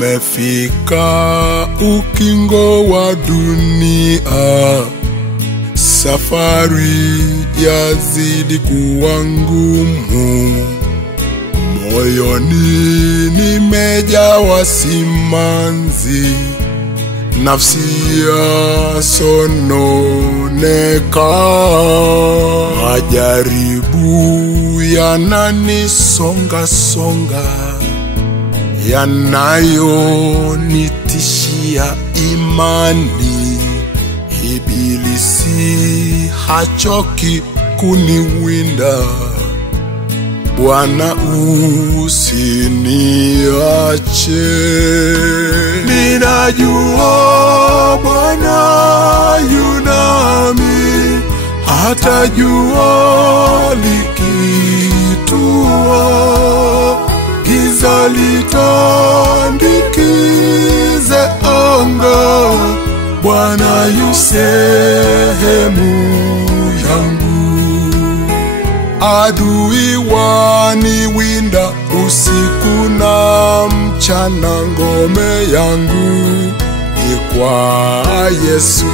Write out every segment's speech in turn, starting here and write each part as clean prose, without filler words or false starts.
Tumefika ukingo wa dunia, safari yazidi kuwa ngumu. Moyoni nimejawa simanzi, nafsi yasononeka. Majaribu yananisonga, yanayonitishia imani. Ibilisi hachoki kuniwinda. Bwana usiniache. Ninajua Bwana yu nami, hata jua likitua. Giza litandikize anga, Bwana yu sehemu yangu. Adui waniwinda usiku na mchana, ngome yangu ni kwa Yesu.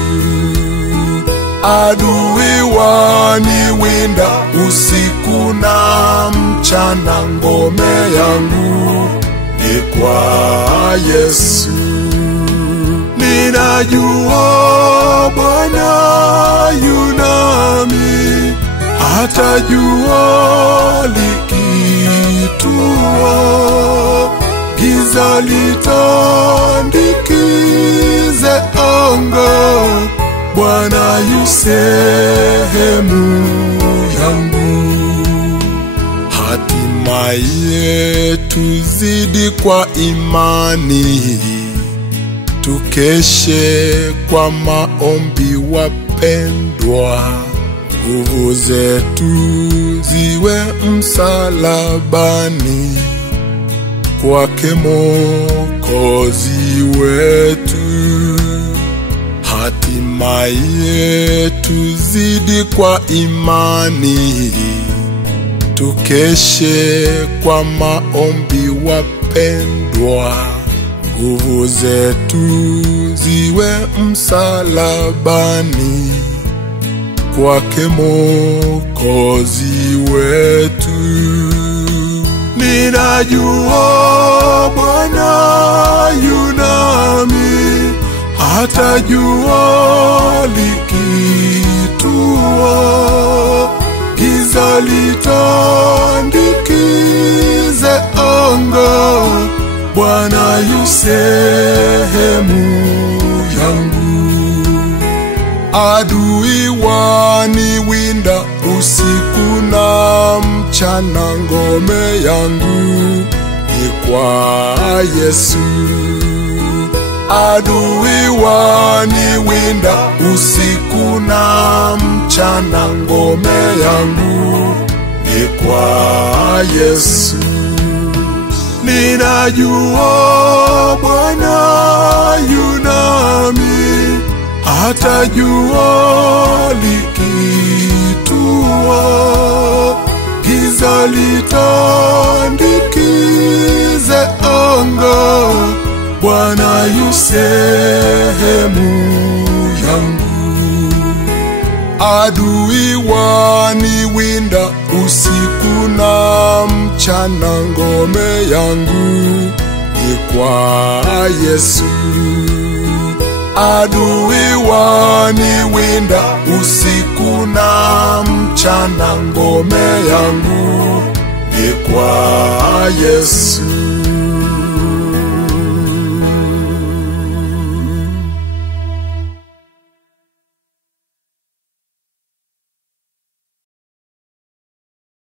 Adui waniwinda usiku na mchana, ngome yangu ni kwa Yesu. Ninajua Bwana yu nami, hata jua likitua. Giza litandikize anga, Bwana yu sehemu yangu. Hatimaye tuzidi kwa imani, tukeshe kwa maombi wapendwa. Nguvu zetu ziwe msalabani, kwake Mwokozi wetu. Hatimaye tuzidi kwa imani, tukeshe kwa maombi wapendwa. Nguvu zetu ziwe msalabani, kwake Mwokozi wetu. Ninajua Bwana yu nami, hata jua likitua. Giza litandikize anga, Bwana yu sehemu yangu. Adui waniwinda usiku na mchana, ngome yangu ni kwa Yesu. Adui waniwinda usiku na mchana, ngome yangu ni kwa Yesu. Ninajua Bwana yu nami, hata jua likitua. Giza litandikize anga, Bwana yu sehemu yangu. Adui waniwinda usiku na mchana, ngome yangu ni kwa Yesu. Adui waniwinda usiku na mchana, ngome yangu ni kwa Yesu.